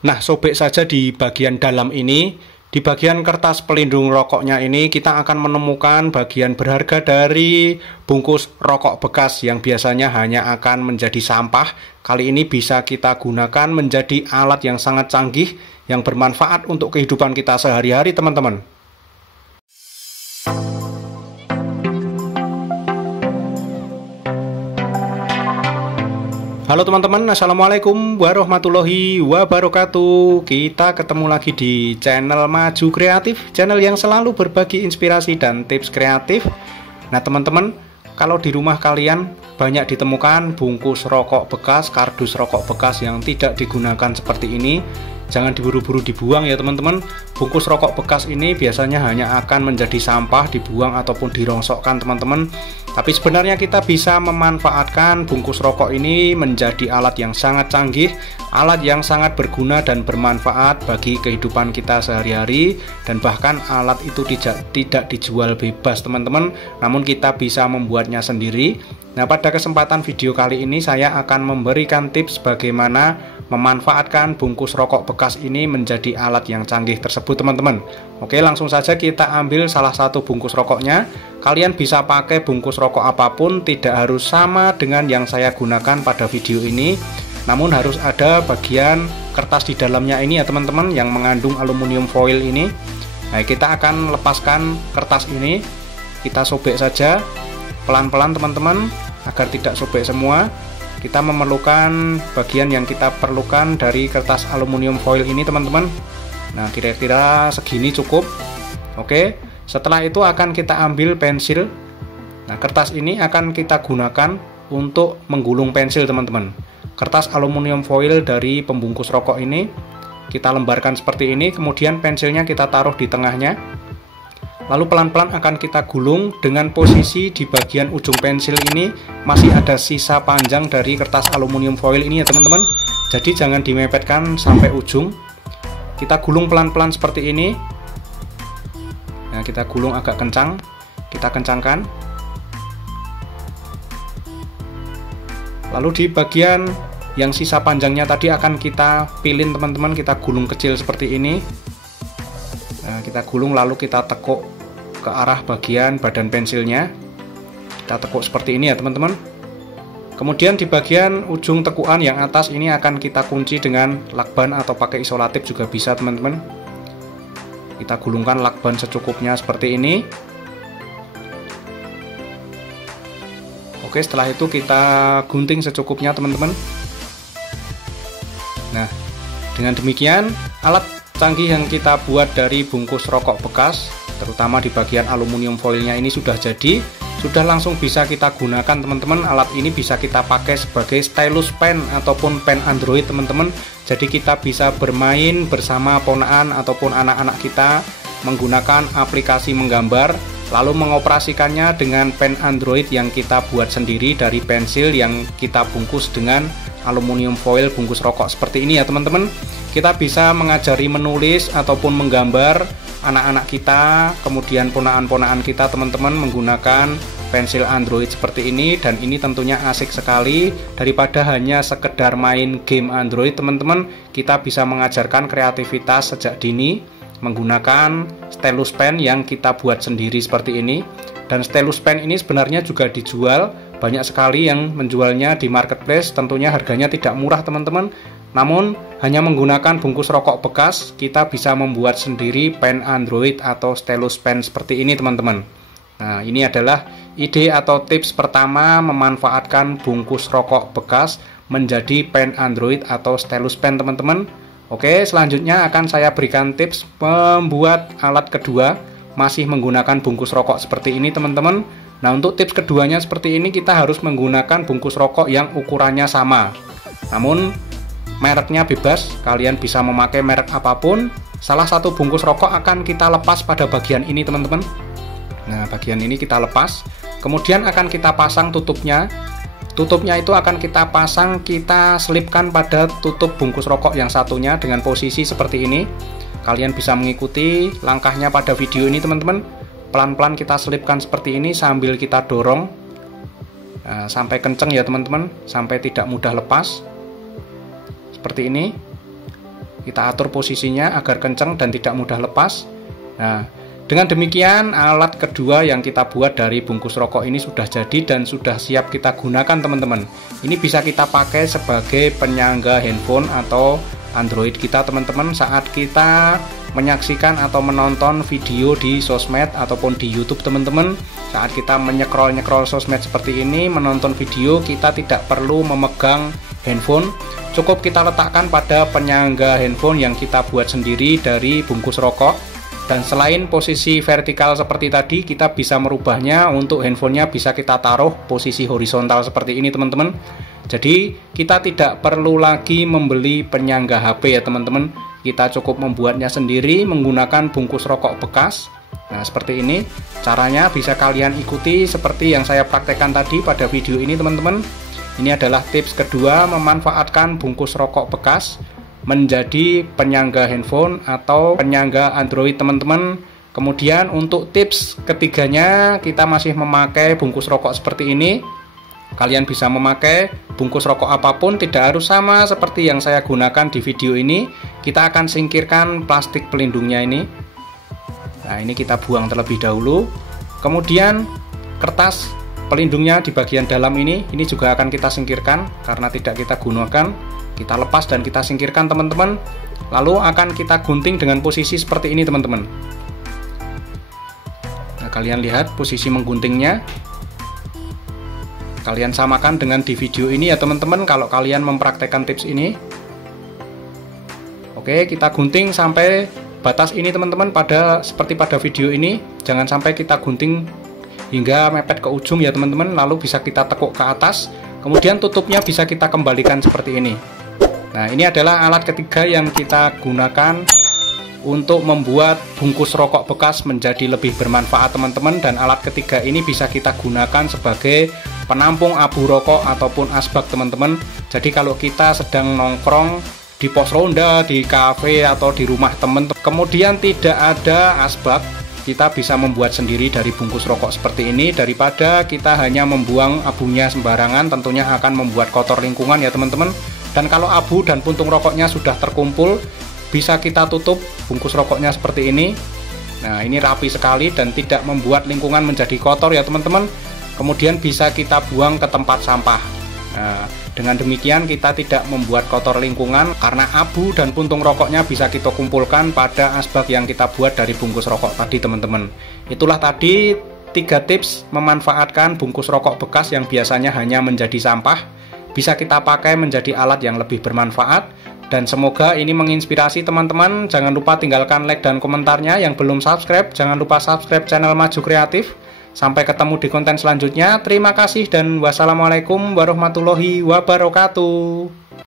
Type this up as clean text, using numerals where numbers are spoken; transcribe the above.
Nah, sobek saja di bagian dalam ini. Di bagian kertas pelindung rokoknya ini kita akan menemukan bagian berharga dari bungkus rokok bekas yang biasanya hanya akan menjadi sampah. Kali ini bisa kita gunakan menjadi alat yang sangat canggih yang bermanfaat untuk kehidupan kita sehari-hari, teman-teman. Halo teman-teman, assalamualaikum warahmatullahi wabarakatuh. Kita ketemu lagi di channel Maju Kreatif, channel yang selalu berbagi inspirasi dan tips kreatif. Nah teman-teman, kalau di rumah kalian banyak ditemukan bungkus rokok bekas, kardus rokok bekas yang tidak digunakan seperti ini, jangan diburu-buru dibuang ya teman-teman. Bungkus rokok bekas ini biasanya hanya akan menjadi sampah, dibuang ataupun dirongsokkan teman-teman. Tapi sebenarnya kita bisa memanfaatkan bungkus rokok ini menjadi alat yang sangat canggih, alat yang sangat berguna dan bermanfaat bagi kehidupan kita sehari-hari. Dan bahkan alat itu tidak dijual bebas teman-teman, namun kita bisa membuatnya sendiri. Nah, pada kesempatan video kali ini saya akan memberikan tips bagaimana memanfaatkan bungkus rokok bekas ini menjadi alat yang canggih tersebut teman-teman. Oke, langsung saja kita ambil salah satu bungkus rokoknya. Kalian bisa pakai bungkus rokok apapun, tidak harus sama dengan yang saya gunakan pada video ini. Namun harus ada bagian kertas di dalamnya ini ya teman-teman, yang mengandung aluminium foil ini. Nah, kita akan lepaskan kertas ini. Kita sobek saja pelan-pelan teman-teman agar tidak sobek semua. Kita memerlukan bagian yang kita perlukan dari kertas aluminium foil ini teman-teman. Nah, kira-kira segini cukup. Oke, setelah itu akan kita ambil pensil. Nah, kertas ini akan kita gunakan untuk menggulung pensil teman-teman. Kertas aluminium foil dari pembungkus rokok ini kita lembarkan seperti ini, kemudian pensilnya kita taruh di tengahnya. Lalu pelan-pelan akan kita gulung dengan posisi di bagian ujung pensil ini masih ada sisa panjang dari kertas aluminium foil ini ya teman-teman. Jadi jangan dimepetkan sampai ujung. Kita gulung pelan-pelan seperti ini. Nah, kita gulung agak kencang. Kita kencangkan. Lalu di bagian yang sisa panjangnya tadi akan kita pilin teman-teman. Kita gulung kecil seperti ini. Nah, kita gulung lalu kita tekuk ke arah bagian badan pensilnya. Kita tekuk seperti ini ya teman-teman. Kemudian di bagian ujung tekukan yang atas ini akan kita kunci dengan lakban atau pakai isolatif juga bisa teman-teman. Kita gulungkan lakban secukupnya seperti ini. Oke, setelah itu kita gunting secukupnya teman-teman. Nah, dengan demikian alat canggih yang kita buat dari bungkus rokok bekas, terutama di bagian aluminium foilnya ini sudah jadi, sudah langsung bisa kita gunakan teman-teman. Alat ini bisa kita pakai sebagai stylus pen ataupun pen Android teman-teman. Jadi kita bisa bermain bersama ponaan ataupun anak-anak kita menggunakan aplikasi menggambar, lalu mengoperasikannya dengan pen Android yang kita buat sendiri dari pensil yang kita bungkus dengan aluminium foil bungkus rokok seperti ini ya teman-teman. Kita bisa mengajari menulis ataupun menggambar anak-anak kita, kemudian ponaan-ponaan kita teman-teman menggunakan pensil Android seperti ini. Dan ini tentunya asik sekali, daripada hanya sekedar main game Android teman-teman. Kita bisa mengajarkan kreativitas sejak dini menggunakan stylus pen yang kita buat sendiri seperti ini. Dan stylus pen ini sebenarnya juga dijual, banyak sekali yang menjualnya di marketplace. Tentunya harganya tidak murah teman-teman, namun hanya menggunakan bungkus rokok bekas kita bisa membuat sendiri pen Android atau stylus pen seperti ini teman-teman. Nah, ini adalah ide atau tips pertama memanfaatkan bungkus rokok bekas menjadi pen Android atau stylus pen teman-teman. Oke, selanjutnya akan saya berikan tips membuat alat kedua masih menggunakan bungkus rokok seperti ini teman-teman. Nah, untuk tips keduanya seperti ini, kita harus menggunakan bungkus rokok yang ukurannya sama, namun mereknya bebas. Kalian bisa memakai merek apapun. Salah satu bungkus rokok akan kita lepas pada bagian ini teman-teman. Nah, bagian ini kita lepas, kemudian akan kita pasang tutupnya. Tutupnya itu akan kita pasang, kita selipkan pada tutup bungkus rokok yang satunya dengan posisi seperti ini. Kalian bisa mengikuti langkahnya pada video ini teman-teman. Pelan-pelan kita selipkan seperti ini sambil kita dorong. Nah, sampai kenceng ya teman-teman, sampai tidak mudah lepas seperti ini. kita atur posisinya agar kencang dan tidak mudah lepas. Nah, dengan demikian alat kedua yang kita buat dari bungkus rokok ini sudah jadi dan sudah siap kita gunakan teman-teman. Ini bisa kita pakai sebagai penyangga handphone atau Android kita teman-teman saat kita menyaksikan atau menonton video di sosmed ataupun di YouTube teman-teman. Saat kita menyekrol sosmed seperti ini, menonton video, kita tidak perlu memegang handphone, cukup kita letakkan pada penyangga handphone yang kita buat sendiri dari bungkus rokok. Dan selain posisi vertikal seperti tadi, kita bisa merubahnya untuk handphonenya bisa kita taruh posisi horizontal seperti ini teman-teman. Jadi kita tidak perlu lagi membeli penyangga HP ya teman-teman. Kita cukup membuatnya sendiri menggunakan bungkus rokok bekas. Nah seperti ini caranya, bisa kalian ikuti seperti yang saya praktekkan tadi pada video ini teman-teman. Ini adalah tips kedua, memanfaatkan bungkus rokok bekas menjadi penyangga handphone atau penyangga Android teman-teman. Kemudian untuk tips ketiganya, kita masih memakai bungkus rokok seperti ini. Kalian bisa memakai bungkus rokok apapun, tidak harus sama seperti yang saya gunakan di video ini. Kita akan singkirkan plastik pelindungnya ini. Nah ini kita buang terlebih dahulu. Kemudian kertas pelindungnya di bagian dalam ini juga akan kita singkirkan karena tidak kita gunakan. Kita lepas dan kita singkirkan teman-teman. Lalu akan kita gunting dengan posisi seperti ini teman-teman. Nah kalian lihat posisi mengguntingnya. Kalian samakan dengan di video ini ya teman-teman kalau kalian mempraktekkan tips ini. Oke, kita gunting sampai batas ini teman-teman, seperti pada video ini. Jangan sampai kita gunting hingga mepet ke ujung ya teman-teman, lalu bisa kita tekuk ke atas. Kemudian tutupnya bisa kita kembalikan seperti ini. Nah, ini adalah alat ketiga yang kita gunakan untuk membuat bungkus rokok bekas menjadi lebih bermanfaat teman-teman. Dan alat ketiga ini bisa kita gunakan sebagai penampung abu rokok ataupun asbak teman-teman. Jadi kalau kita sedang nongkrong di pos ronda, di kafe atau di rumah teman, kemudian tidak ada asbak, kita bisa membuat sendiri dari bungkus rokok seperti ini. Daripada kita hanya membuang abunya sembarangan, tentunya akan membuat kotor lingkungan ya teman-teman. Dan kalau abu dan puntung rokoknya sudah terkumpul, bisa kita tutup bungkus rokoknya seperti ini. Nah ini rapi sekali dan tidak membuat lingkungan menjadi kotor ya teman-teman. Kemudian bisa kita buang ke tempat sampah. Nah dengan demikian kita tidak membuat kotor lingkungan karena abu dan puntung rokoknya bisa kita kumpulkan pada asbak yang kita buat dari bungkus rokok tadi teman-teman. Itulah tadi 3 tips memanfaatkan bungkus rokok bekas yang biasanya hanya menjadi sampah, bisa kita pakai menjadi alat yang lebih bermanfaat. Dan semoga ini menginspirasi teman-teman. Jangan lupa tinggalkan like dan komentarnya. Yang belum subscribe, jangan lupa subscribe channel Maju Kreatif. Sampai ketemu di konten selanjutnya. Terima kasih dan wassalamualaikum warahmatullahi wabarakatuh.